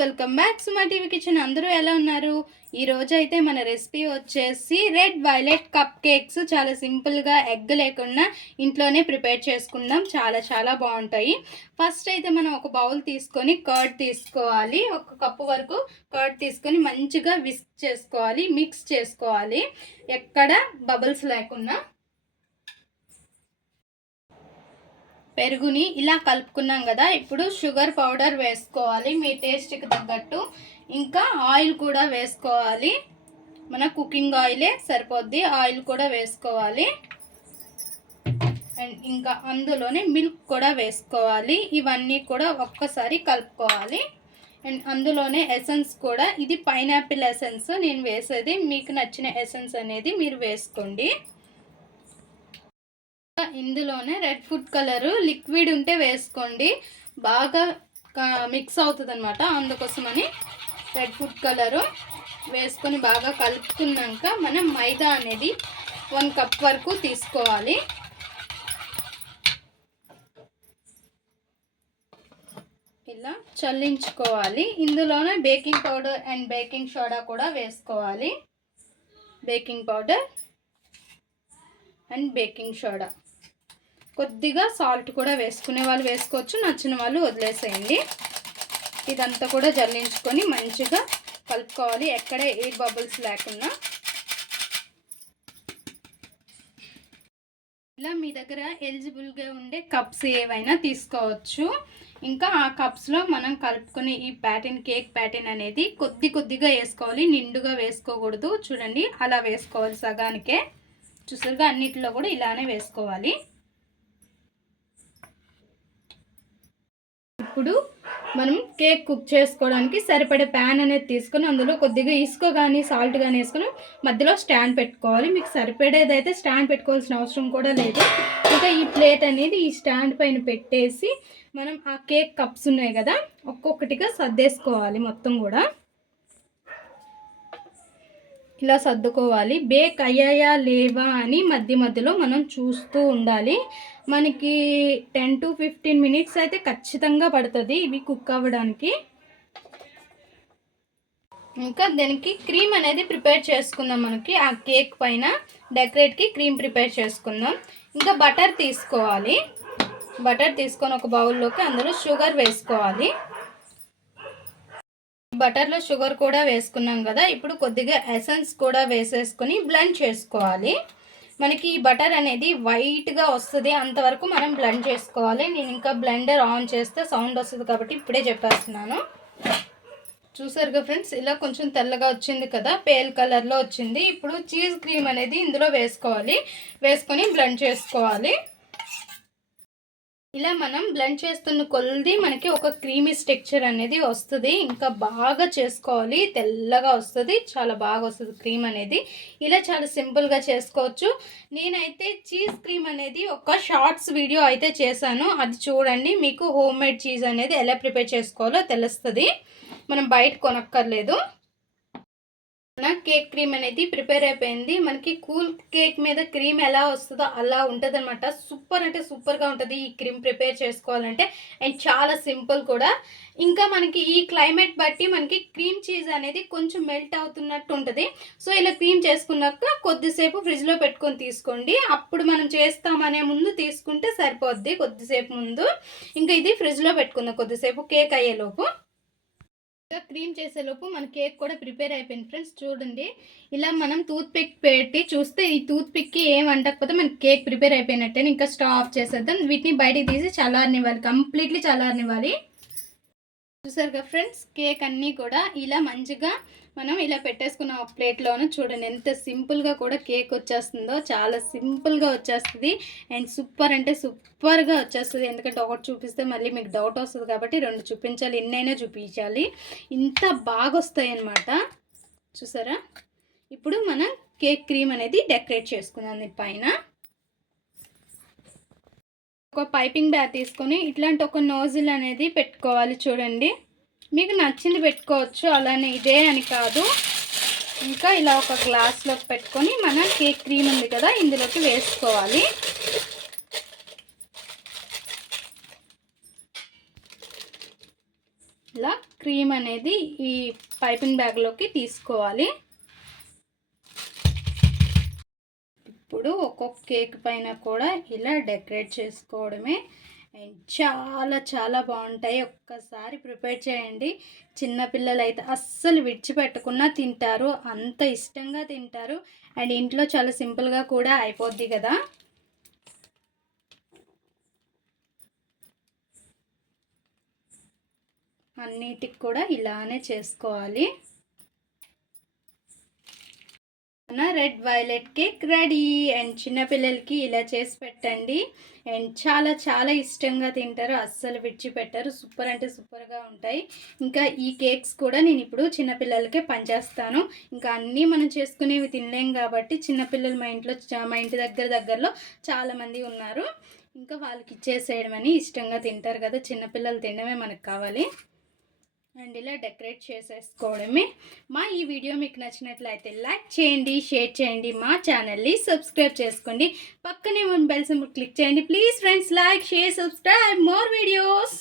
Welcome back సుమా TV kitchen. అందరూ ఎలా ఉన్నారు? ఈ రోజు అయితే మన రెసిపీ వచ్చేసి రెడ్ వైలెట్ కప్ కేక్స్. చాలా సింపుల్గా ఎగ్ లేకుండా ఇంట్లోనే ప్రిపేర్ చేసుకుందాం. చాలా బాగుంటాయి. ఫస్ట్ అయితే మనం ఒక బౌల్ తీసుకొని కర్డ్ తీసుకోవాలి. ఒక కప్పు వరకు కర్డ్ తీసుకొని మంచిగా విస్క్ చేసుకోవాలి, మిక్స్ చేసుకోవాలి, ఎక్కడ బబుల్స్ లేకుండా. పెరుగుని ఇలా కలుపుకున్నాం కదా, ఇప్పుడు షుగర్ పౌడర్ వేసుకోవాలి మీ టేస్ట్కి తగ్గట్టు. ఇంకా ఆయిల్ కూడా వేసుకోవాలి. మన కుకింగ్ ఆయిలే సరిపోద్ది, ఆయిల్ కూడా వేసుకోవాలి. అండ్ ఇంకా అందులోనే మిల్క్ కూడా వేసుకోవాలి. ఇవన్నీ కూడా ఒక్కసారి కలుపుకోవాలి. అండ్ అందులోనే ఎసెన్స్ కూడా, ఇది పైనాపిల్ ఎసెన్స్ నేను వేసేది. మీకు నచ్చిన ఎసెన్స్ అనేది మీరు వేసుకోండి. ఇందులోనే రెడ్ ఫుడ్ కలరు లిక్విడ్ ఉంటే వేసుకోండి, బాగా మిక్స్ అవుతుంది అనమాట. అందుకోసమని రెడ్ ఫుడ్ కలరు వేసుకొని బాగా కలుపుకున్నాక మనం మైదా అనేది 1 కప్ వరకు తీసుకోవాలి. ఇలా చల్లించుకోవాలి. ఇందులోనే baking powder and baking soda కూడా వేసుకోవాలి. Baking powder and baking soda, కొద్దిగా సాల్ట్ కూడా వేసుకునే వాళ్ళు వేసుకోవచ్చు, నచ్చిన వాళ్ళు వదిలేసేయండి. ఇదంతా కూడా జల్లించుకొని మంచిగా కలుపుకోవాలి, ఎక్కడ ఎయిర్ బబుల్స్ లేకుండా. ఇలా మీ దగ్గర ఎలిజిబుల్గా ఉండే కప్స్ ఏవైనా తీసుకోవచ్చు. ఇంకా ఆ కప్స్లో మనం కలుపుకొని ఈ ప్యాటర్న్, కేక్ ప్యాటర్న్ అనేది కొద్దిగా వేసుకోవాలి, నిండుగా వేసుకోకూడదు. చూడండి అలా వేసుకోవాలి, సగానికే. చూసారుగా, అన్నిటిలో కూడా ఇలానే వేసుకోవాలి. ఇప్పుడు మనం కేక్ కుక్ చేసుకోవడానికి సరిపడే ప్యాన్ అనేది తీసుకొని అందులో కొద్దిగా ఇసుక కానీ సాల్ట్ కానీ వేసుకొని మధ్యలో స్టాండ్ పెట్టుకోవాలి. మీకు సరిపడేదైతే స్టాండ్ పెట్టుకోవాల్సిన అవసరం కూడా లేదు. ఇంకా ఈ ప్లేట్ అనేది ఈ స్టాండ్ పైన పెట్టేసి మనం ఆ కేక్ కప్స్ ఉన్నాయి కదా, ఒక్కొక్కటిగా సర్దేసుకోవాలి మొత్తం కూడా. ఇలా సర్దుకోవాలి. బేక్ అయ్యాయా లేవా అని మధ్యలో మనం చూస్తూ ఉండాలి. మనకి 10 to 15 మినిట్స్ అయితే ఖచ్చితంగా పడుతుంది ఇవి కుక్ అవ్వడానికి. ఇంకా దానికి క్రీమ్ అనేది ప్రిపేర్ చేసుకుందాం. మనకి ఆ కేక్ పైన డెకరేట్కి క్రీమ్ ప్రిపేర్ చేసుకుందాం. ఇంకా బటర్ తీసుకోవాలి. బటర్ తీసుకొని ఒక బౌల్లోకి అందులో షుగర్ వేసుకోవాలి. బటర్లో షుగర్ కూడా వేసుకున్నాం కదా, ఇప్పుడు కొద్దిగా ఎసెన్స్ కూడా వేసేసుకొని బ్లెండ్ చేసుకోవాలి. మనకి ఈ బటర్ అనేది వైట్గా వస్తుంది, అంతవరకు మనం బ్లెండ్ చేసుకోవాలి. నేను ఇంకా బ్లెండర్ ఆన్ చేస్తే సౌండ్ వస్తుంది కాబట్టి ఇప్పుడే చెప్పేస్తున్నాను. చూసారుగా ఫ్రెండ్స్, ఇలా కొంచెం తెల్లగా వచ్చింది కదా, పేల్ కలర్లో వచ్చింది. ఇప్పుడు చీజ్ క్రీమ్ అనేది ఇందులో వేసుకోవాలి. వేసుకొని బ్లెండ్ చేసుకోవాలి. ఇలా మనం బ్లెండ్ చేస్తున్న కొద్ది మనకి ఒక క్రీమీ టెక్స్చర్ అనేది వస్తుంది. ఇంకా బాగా చేసుకోవాలి, తెల్లగా వస్తుంది, చాలా బాగా వస్తుంది క్రీమ్ అనేది. ఇలా చాలా సింపుల్గా చేసుకోవచ్చు. నేనైతే చీజ్ క్రీమ్ అనేది ఒక షార్ట్స్ వీడియో అయితే చేశాను, అది చూడండి. మీకు హోమ్ మేడ్ చీజ్ అనేది ఎలా ప్రిపేర్ చేసుకోవాలో తెలుస్తుంది, మనం బయట కొనక్కర్లేదు. మన కేక్ క్రీమ్ అనేది ప్రిపేర్ అయిపోయింది. మనకి కూల్ కేక్ మీద క్రీమ్ ఎలా వస్తుందో అలా ఉంటుంది అనమాట. సూపర్ అంటే సూపర్గా ఉంటుంది ఈ క్రీమ్ ప్రిపేర్ చేసుకోవాలంటే. అండ్ చాలా సింపుల్ కూడా. ఇంకా మనకి ఈ క్లైమేట్ బట్టి మనకి క్రీమ్ చీజ్ అనేది కొంచెం మెల్ట్ అవుతున్నట్టు ఉంటుంది. సో ఇలా క్రీమ్ చేసుకున్నాక కొద్దిసేపు ఫ్రిడ్జ్లో పెట్టుకొని తీసుకోండి. అప్పుడు మనం చేస్తామనే ముందు తీసుకుంటే సరిపోద్ది, కొద్దిసేపు ముందు. ఇంకా ఇది ఫ్రిడ్జ్లో పెట్టుకుందాం కొద్దిసేపు, కేక్ అయ్యేలోపు. క్రీమ్ చేసేలోపు మన కేక్ కూడా ప్రిపేర్ అయిపోయింది ఫ్రెండ్స్. చూడండి, ఇలా మనం టూత్ పిక్ పెట్టి చూస్తే ఈ టూత్ పిక్కి ఏం అంటకపోతే మనకి కేక్ ప్రిపేర్ అయిపోయినట్టే. ఇంకా స్టవ్ ఆఫ్ చేసేద్దాం. వీటిని బయటికి తీసి చల్లారనివ్వాలి, కంప్లీట్లీ చల్లారనివ్వాలి. చూసారుగా ఫ్రెండ్స్, కేక్ అన్నీ కూడా ఇలా మంచిగా మనం ఇలా పెట్టేసుకున్న ఒక ప్లేట్లోనూ. చూడండి ఎంత సింపుల్గా కూడా కేక్ వచ్చేస్తుందో, చాలా సింపుల్గా వచ్చేస్తుంది. అండ్ సూపర్ అంటే సూపర్గా వచ్చేస్తుంది. ఎందుకంటే ఒకటి చూపిస్తే మళ్ళీ మీకు డౌట్ వస్తుంది కాబట్టి 2 చూపించాలి, ఎన్నైనా చూపించాలి. ఇంత బాగా వస్తాయి అన్నమాట. చూసారా? ఇప్పుడు మనం కేక్ క్రీమ్ అనేది డెకరేట్ చేసుకుందాం. పైన ఒక పైపింగ్ బ్యాగ్ తీసుకొని ఇట్లాంటి ఒక నోజిల్ అనేది పెట్టుకోవాలి. చూడండి, మీకు నచ్చింది పెట్టుకోవచ్చు, అలానే ఇదే అని కాదు. ఇంకా ఇలా ఒక గ్లాస్లోకి పెట్టుకొని మన కేక్ క్రీమ్ ఉంది కదా ఇందులోకి వేసుకోవాలి. ఇలా క్రీమ్ అనేది ఈ పైపింగ్ బ్యాగ్లోకి తీసుకోవాలి. ఇప్పుడు ఒక్కొక్క కేక్ పైన కూడా ఇలా డెకరేట్ చేసుకోవడమే. అండ్ చాలా చాలా బాగుంటాయి. ఒక్కసారి ప్రిపేర్ చేయండి. చిన్నపిల్లలు అయితే అస్సలు విడిచిపెట్టకుండా తింటారు, అంత ఇష్టంగా తింటారు. అండ్ ఇంట్లో చాలా సింపుల్గా కూడా అయిపోద్ది కదా. అన్నిటికి కూడా ఇలానే చేసుకోవాలి. Red violet cake ready. And చిన్నపిల్లలకి ఇలా చేసి పెట్టండి. అండ్ చాలా చాలా ఇష్టంగా తింటారు, అస్సలు విడిచిపెట్టారు. సూపర్ అంటే సూపర్గా ఉంటాయి. ఇంకా ఈ కేక్స్ కూడా నేను ఇప్పుడు చిన్నపిల్లలకే పనిచేస్తాను. ఇంకా అన్నీ మనం చేసుకునేవి తినలేం కాబట్టి చిన్నపిల్లలు మా ఇంటి దగ్గరలో చాలామంది ఉన్నారు. ఇంకా వాళ్ళకి ఇచ్చేసేయడం అని ఇష్టంగా తింటారు కదా, చిన్నపిల్లలు తినడమే మనకు కావాలి. అండ్ ఇలా డెకరేట్ చేసేసుకోవడమే. ఈ వీడియో మీకు నచ్చినట్లయితే లైక్ చేయండి, షేర్ చేయండి, మా ఛానల్ని సబ్స్క్రైబ్ చేసుకోండి. పక్కనే ఉన్న బెల్ సింబల్ క్లిక్ చేయండి. Please friends, like, share, subscribe more videos.